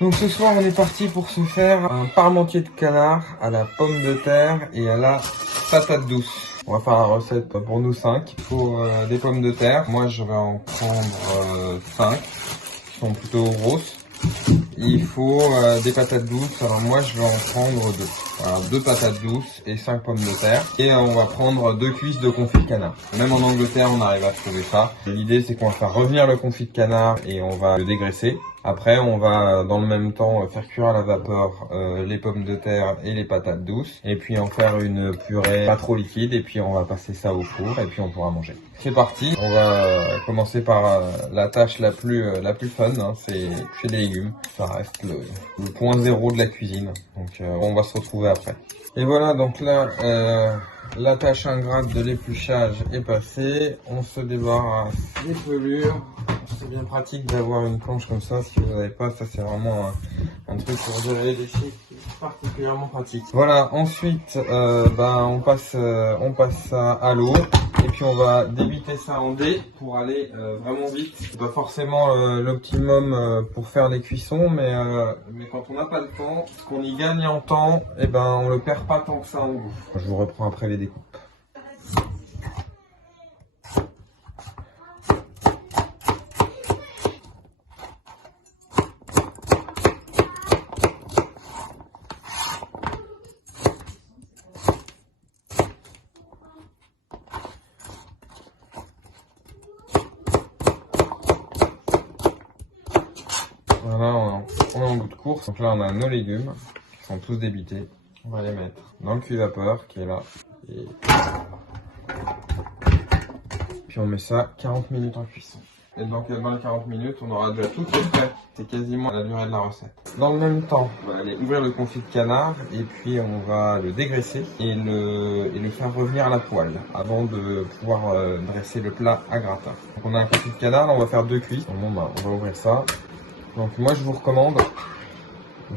Donc ce soir on est parti pour se faire un parmentier de canard à la pomme de terre et à la patate douce. On va faire la recette pour nous 5. Il faut des pommes de terre. Moi je vais en prendre 5 qui sont plutôt grosses. Il faut des patates douces. Alors moi je vais en prendre 2. Voilà, 2 patates douces et 5 pommes de terre. Et on va prendre 2 cuisses de confit de canard. Même en Angleterre on arrive à trouver ça. L'idée c'est qu'on va faire revenir le confit de canard et on va le dégraisser. Après, on va dans le même temps faire cuire à la vapeur les pommes de terre et les patates douces. Et puis en faire une purée pas trop liquide. Et puis on va passer ça au four et puis on pourra manger. C'est parti. On va commencer par la tâche la plus fun. Hein, c'est couper les légumes. Ça reste le point zéro de la cuisine. Donc on va se retrouver après. Et voilà, donc là, la tâche ingrate de l'épluchage est passée. On se débarrasse des pelures. C'est bien pratique d'avoir une planche comme ça. Si vous n'avez pas, ça c'est vraiment un truc pour gérer les déchets qui est particulièrement pratique. Voilà, ensuite on passe ça à l'eau et puis on va débiter ça en dés pour aller vraiment vite. C'est pas forcément l'optimum pour faire les cuissons, mais quand on n'a pas le temps, ce qu'on y gagne en temps, on le perd pas tant que ça en goût. Je vous reprends après les découpes. Voilà, on est en bout de course. Donc là, on a nos légumes qui sont tous débités. On va les mettre dans le cuit-vapeur qui est là. Et puis on met ça 40 minutes en cuisson. Et donc dans les 40 minutes, on aura déjà tout qui est prêt. C'est quasiment la durée de la recette. Dans le même temps, on va aller ouvrir le confit de canard et puis on va le dégraisser et le faire revenir à la poêle avant de pouvoir dresser le plat à gratin. Donc on a un confit de canard, là on va faire 2 cuisses. Bon, on va ouvrir ça. Donc moi je vous recommande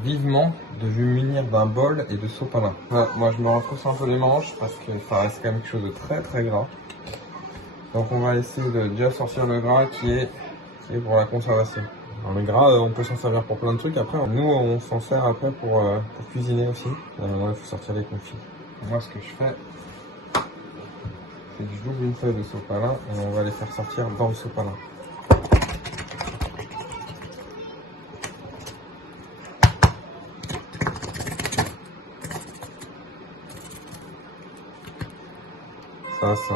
vivement de vous munir d'un bol et de sopalin. Moi je me retrousse un peu les manches parce que ça reste quand même quelque chose de très très gras. Donc on va essayer de déjà sortir le gras qui est pour la conservation. Alors le gras on peut s'en servir pour plein de trucs. Après nous on s'en sert après pour cuisiner aussi. Là il faut sortir les confits. Moi ce que je fais c'est que j'ouvre une feuille de sopalin et on va les faire sortir dans le sopalin. Ça.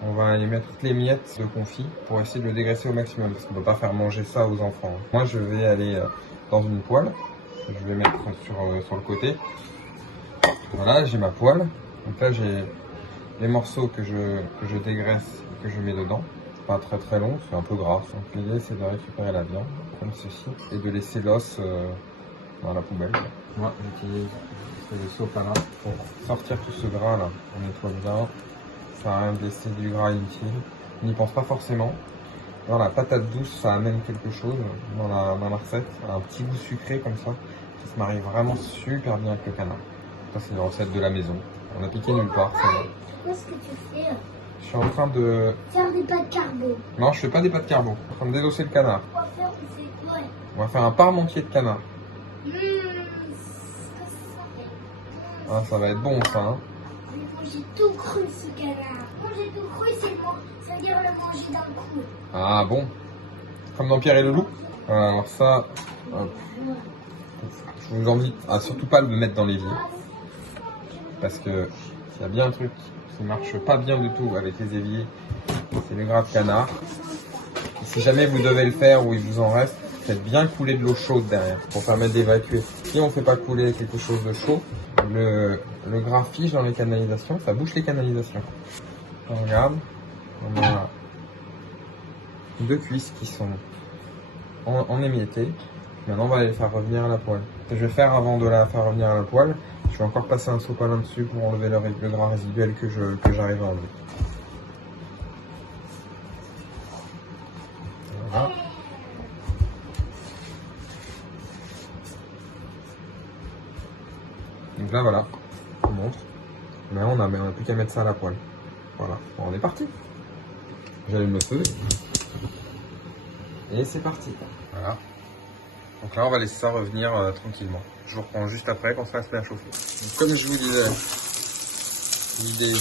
On va aller mettre toutes les miettes de confit pour essayer de le dégraisser au maximum parce qu'on ne peut pas faire manger ça aux enfants. Moi je vais aller dans une poêle, je vais mettre sur le côté. Voilà, j'ai ma poêle. Donc là j'ai les morceaux que je dégraisse et que je mets dedans. Pas très très long, c'est un peu gras. Donc l'idée c'est de récupérer la viande comme ceci et de laisser l'os dans la poubelle. Moi j'utilise le sopalin pour sortir tout ce gras là. On nettoie bien. Ça sert à rien de laisser du gras inutile. On n'y pense pas forcément. Alors la patate douce, ça amène quelque chose dans la recette. Un petit goût sucré comme ça. Ça se marie vraiment super bien avec le canard. Ça c'est une recette de la maison. On a piqué nulle part. Qu'est-ce que tu fais? Je suis en train de faire des pâtes carbo. Non, je fais pas des pâtes carbo. Je suis en train de désosser le canard. Ouais. On va faire un parmentier de canard. Ah, ça va être bon ça. Hein. Manger tout cru ce canard. Manger tout cru, ça veut dire le manger d'un coup. Ah bon? Comme dans Pierre et le loup? Alors ça, hop. Je vous invite à surtout pas le mettre dans l'évier. Parce que s'il y a bien un truc qui marche pas bien du tout avec les éviers, c'est le gras de canard. Et si jamais vous devez le faire ou il vous en reste, faites bien couler de l'eau chaude derrière pour permettre d'évacuer. Si on ne fait pas couler quelque chose de chaud, le gras fige dans les canalisations, ça bouche les canalisations. On regarde, on a 2 cuisses qui sont en émiettées. Maintenant on va les faire revenir à la poêle. Ce que je vais faire avant de la faire revenir à la poêle, je vais encore passer un sopalin dessus pour enlever le gras résiduel que j'arrive à enlever. Voilà. Donc là voilà, je vous montre. Mais on a plus qu'à mettre ça à la poêle. Voilà, bon, on est parti. J'allume le feu. Et c'est parti. Voilà. Donc là, on va laisser ça revenir tranquillement. Je vous reprends juste après quand ça va se met à chauffer. Donc, comme je vous disais, l'idée...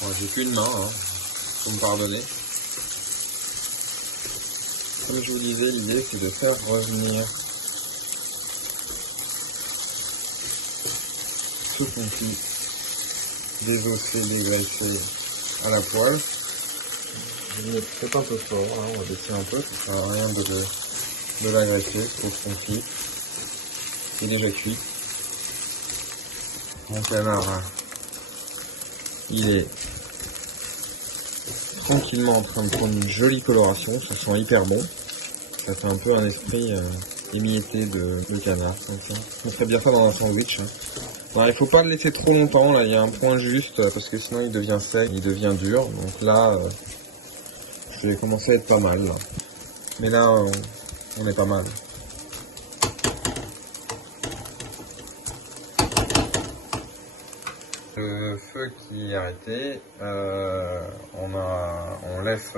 Bon, j'ai qu'une main, hein. Faut me pardonner. Comme je vous disais, l'idée c'est de faire revenir ce confit désossé, dégraissé à la poêle. Je vais mettre peut-être un peu fort, hein, on va baisser un peu, ça sert à rien de l'agresser, pour ce confit. Il est déjà cuit. Mon canard, hein, il est tranquillement en train de prendre une jolie coloration, ça sent hyper bon. Ça fait un peu un esprit émietté de canard, comme ça. On ferait bien ça dans un sandwich. Hein. Alors, il faut pas le laisser trop longtemps, là il y a un point juste, parce que sinon il devient sec, il devient dur. Donc là, je vais commencer à être pas mal. Là. Mais là, on est pas mal. Le feu qui est arrêté, on laisse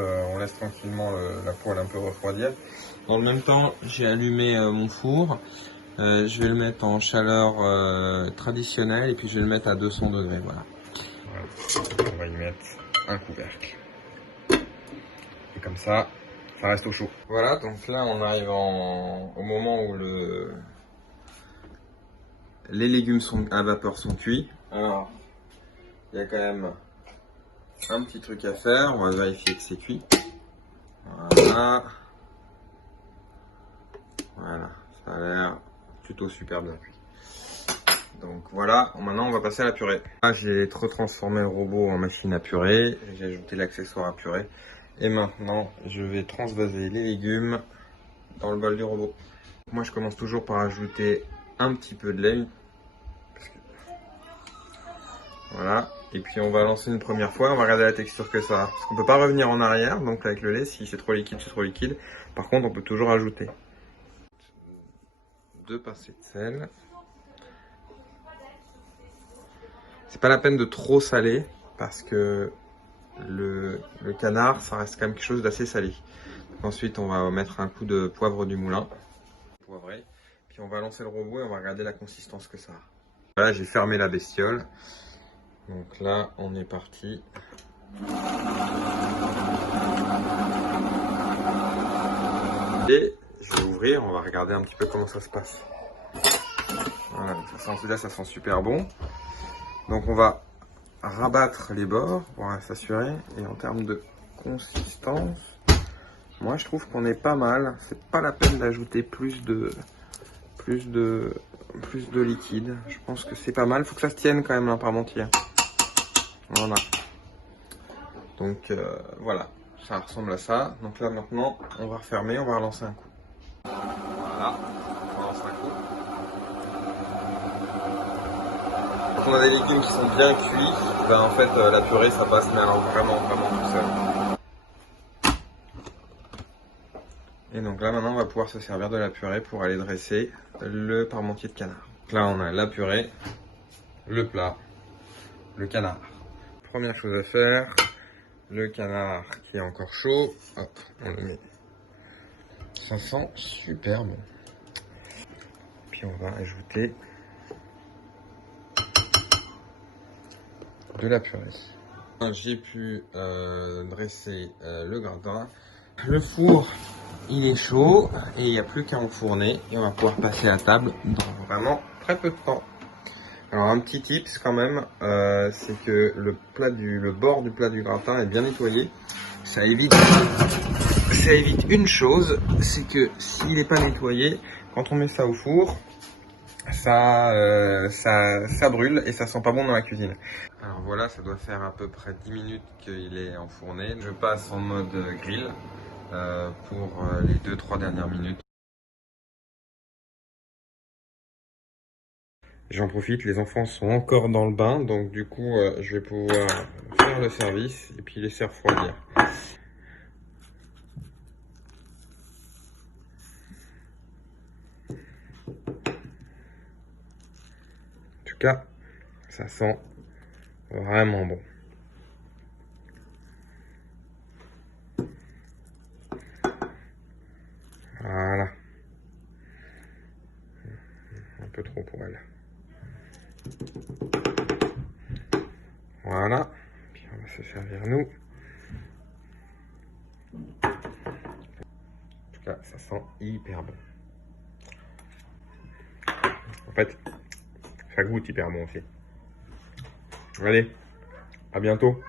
tranquillement la poêle un peu refroidir. Dans le même temps, j'ai allumé mon four. Je vais le mettre en chaleur traditionnelle et puis je vais le mettre à 200 degrés. Voilà. On va y mettre un couvercle. Et comme ça, ça reste au chaud. Voilà, donc là on arrive au moment où les légumes à vapeur sont cuits. Alors, il y a quand même un petit truc à faire. On va vérifier que c'est cuit. Voilà. Voilà, ça a l'air plutôt super bien cuit. Donc voilà, maintenant on va passer à la purée. Là j'ai retransformé le robot en machine à purée, j'ai ajouté l'accessoire à purée. Et maintenant je vais transvaser les légumes dans le bol du robot. Moi je commence toujours par ajouter un petit peu de lait. Voilà, et puis on va lancer une première fois, on va regarder la texture que ça a. Parce qu'on peut pas revenir en arrière, donc avec le lait, si c'est trop liquide, c'est trop liquide. Par contre on peut toujours ajouter 2 pincées de sel. C'est pas la peine de trop saler parce que le canard, ça reste quand même quelque chose d'assez salé. Donc ensuite, on va mettre un coup de poivre du moulin, poivré, puis on va lancer le robot et on va regarder la consistance que ça a. Voilà, j'ai fermé la bestiole. Donc là, on est parti. Et je vais ouvrir, on va regarder un petit peu comment ça se passe. Voilà, là, ça sent super bon. Donc on va rabattre les bords pour s'assurer. Et en termes de consistance, moi je trouve qu'on est pas mal. C'est pas la peine d'ajouter plus de liquide. Je pense que c'est pas mal. Faut que ça se tienne quand même la parmentier. Voilà. Donc voilà, ça ressemble à ça. Donc là maintenant, on va refermer, on va relancer un coup. Voilà, on relance un coup. Quand on a des légumes qui sont bien cuits, ben en fait la purée ça passe mais alors vraiment tout seul. Et donc là maintenant on va pouvoir se servir de la purée pour aller dresser le parmentier de canard. Donc là on a la purée, le plat, le canard. Première chose à faire, le canard qui est encore chaud, hop, on le met. Ça sent super bon. Puis on va ajouter de la purée. J'ai pu dresser le gratin. Le four, il est chaud et il n'y a plus qu'à enfourner et on va pouvoir passer à table dans vraiment très peu de temps. Alors un petit tips quand même, c'est que le bord du plat du gratin est bien nettoyé. Ça évite une chose, c'est que s'il n'est pas nettoyé, quand on met ça au four, ça brûle et ça sent pas bon dans la cuisine. Alors voilà, ça doit faire à peu près 10 minutes qu'il est enfourné. Je passe en mode grill pour les 2-3 dernières minutes. J'en profite, les enfants sont encore dans le bain, donc du coup je vais pouvoir faire le service et puis laisser refroidir. En tout cas, ça sent Vraiment bon. Voilà. Un peu trop pour elle. Voilà. Puis on va se servir nous. En tout cas, ça sent hyper bon. En fait, ça goûte hyper bon aussi. Allez, à bientôt.